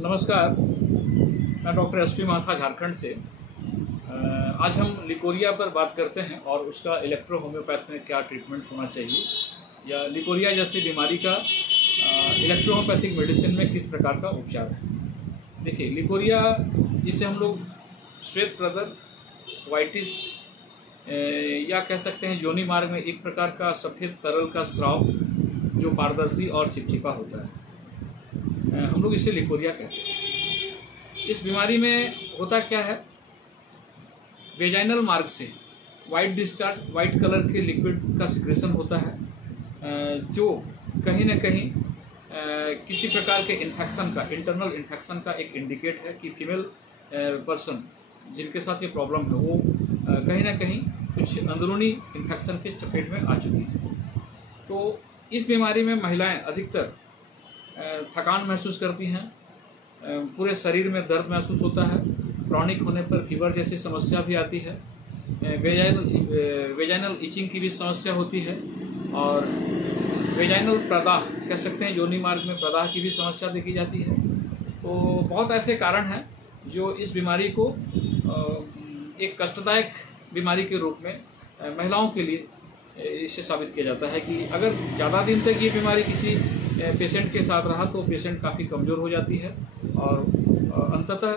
नमस्कार, मैं doctor SP माथा झारखंड से। आज हम लिकोरिया पर बात करते हैं और उसका इलेक्ट्रो होम्योपैथ में क्या ट्रीटमेंट होना चाहिए या लिकोरिया जैसी बीमारी का इलेक्ट्रो होम्योपैथिक मेडिसिन में किस प्रकार का उपचार है। देखिए, लिकोरिया जिसे हम लोग श्वेत प्रदर, वाइटिस या कह सकते हैं योनि मार्ग में एक प्रकार का सफ़ेद तरल का स्राव जो पारदर्शी और चिपचिपा होता है, हम लोग इसे लिकोरिया कहते हैं। इस बीमारी में होता क्या है, वेजाइनल मार्ग से वाइट डिस्चार्ज, वाइट कलर के लिक्विड का सिक्रेशन होता है जो कहीं ना कहीं किसी प्रकार के इन्फेक्शन का, इंटरनल इन्फेक्शन का एक इंडिकेट है कि फीमेल पर्सन जिनके साथ ये प्रॉब्लम है वो कहीं ना कहीं कुछ अंदरूनी इन्फेक्शन के चपेट में आ चुकी है। तो इस बीमारी में महिलाएं अधिकतर थकान महसूस करती हैं, पूरे शरीर में दर्द महसूस होता है, क्रॉनिक होने पर फीवर जैसी समस्या भी आती है, वेजाइनल इचिंग की भी समस्या होती है और वेजाइनल प्रदाह कह सकते हैं, योनि मार्ग में प्रदाह की भी समस्या देखी जाती है। तो बहुत ऐसे कारण हैं जो इस बीमारी को एक कष्टदायक बीमारी के रूप में महिलाओं के लिए इससे साबित किया जाता है कि अगर ज़्यादा दिन तक ये बीमारी किसी पेशेंट के साथ रहा तो पेशेंट काफ़ी कमज़ोर हो जाती है और अंततः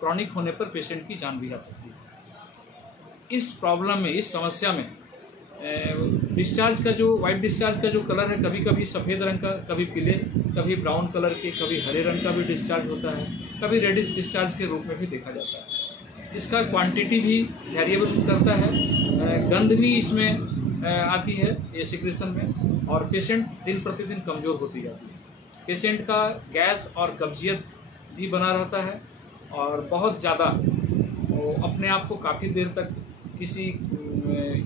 क्रॉनिक होने पर पेशेंट की जान भी जा सकती है। इस प्रॉब्लम में, इस समस्या में डिस्चार्ज का जो वाइट डिस्चार्ज का जो कलर है, कभी कभी सफ़ेद रंग का, कभी पीले, कभी ब्राउन कलर के, कभी हरे रंग का भी डिस्चार्ज होता है, कभी रेडिश डिस्चार्ज के रूप में भी देखा जाता है। इसका क्वांटिटी भी वेरिएबल करता है, गंध भी इसमें आती है ये सिक्रेशन में और पेशेंट दिन प्रतिदिन कमज़ोर होती जाती है। पेशेंट का गैस और कब्जियत भी बना रहता है और बहुत ज़्यादा वो अपने आप को काफ़ी देर तक किसी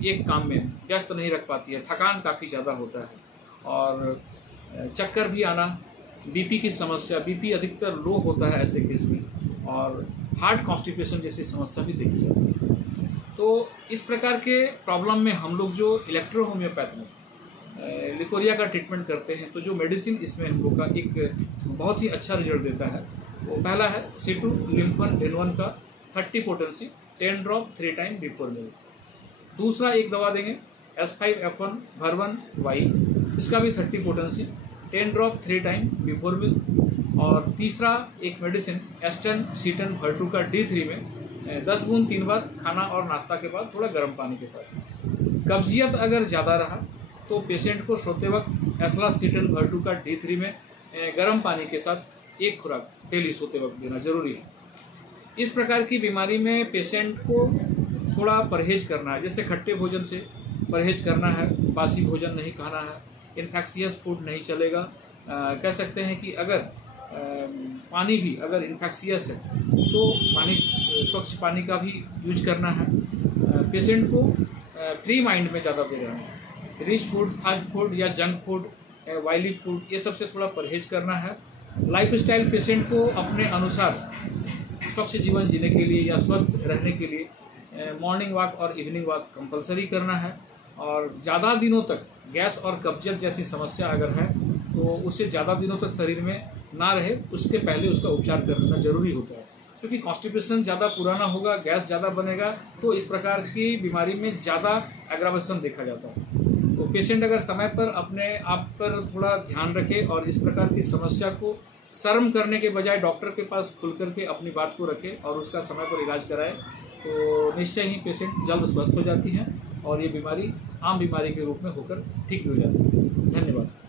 एक काम में व्यस्त नहीं रख पाती है, थकान काफ़ी ज़्यादा होता है और चक्कर भी आना, बीपी की समस्या, बीपी अधिकतर लो होता है ऐसे केस में और हार्ट कॉन्स्टिपेशन जैसी समस्या भी देखी जाती है। तो इस प्रकार के प्रॉब्लम में हम लोग जो इलेक्ट्रो होम्योपैथ में लिकोरिया का ट्रीटमेंट करते हैं, तो जो मेडिसिन इसमें हम लोग का एक बहुत ही अच्छा रिजल्ट देता है वो पहला है C2 लिम्फन N1 का 30 potency 10 drop 3 time before meal. दूसरा एक दवा देंगे S5F1 भरवन वाई, इसका भी 30 potency 10 drop 3 time before meal. और तीसरा एक मेडिसिन एस्टन सीटन भर्टू का D3 में 10 बूंद 3 बार खाना और नाश्ता के बाद थोड़ा गर्म पानी के साथ। कब्जियत अगर ज़्यादा रहा तो पेशेंट को सोते वक्त एस्ला सीटन भर्टू का D3 में गर्म पानी के साथ एक खुराक डेली सोते वक्त देना जरूरी है। इस प्रकार की बीमारी में पेशेंट को थोड़ा परहेज करना है, जैसे खट्टे भोजन से परहेज करना है, बासी भोजन नहीं खाना है, इन्फेक्शियस फूड नहीं चलेगा। कह सकते हैं कि अगर पानी भी अगर इन्फेक्शियस है तो पानी, स्वच्छ पानी का भी यूज करना है। पेशेंट को फ्री माइंड में ज़्यादा दे रहना है, रिच फूड, फास्ट फूड या जंक फूड, ऑयली फूड, ये सबसे थोड़ा परहेज करना है। लाइफस्टाइल पेशेंट को अपने अनुसार स्वच्छ जीवन जीने के लिए या स्वस्थ रहने के लिए मॉर्निंग वॉक और इवनिंग वॉक कंपलसरी करना है और ज़्यादा दिनों तक गैस और कब्जियत जैसी समस्या अगर है तो उसे ज़्यादा दिनों तक शरीर में ना रहे, उसके पहले उसका उपचार करना जरूरी होता है, क्योंकि कॉन्स्टिपेशन ज़्यादा पुराना होगा, गैस ज़्यादा बनेगा तो इस प्रकार की बीमारी में ज़्यादा एग्रावेशन देखा जाता है। तो पेशेंट अगर समय पर अपने आप पर थोड़ा ध्यान रखे और इस प्रकार की समस्या को शर्म करने के बजाय डॉक्टर के पास खुल करके अपनी बात को रखे और उसका समय पर इलाज कराए तो निश्चय ही पेशेंट जल्द स्वस्थ हो जाती हैं और ये बीमारी आम बीमारी के रूप में होकर ठीक भी हो जाती है। धन्यवाद।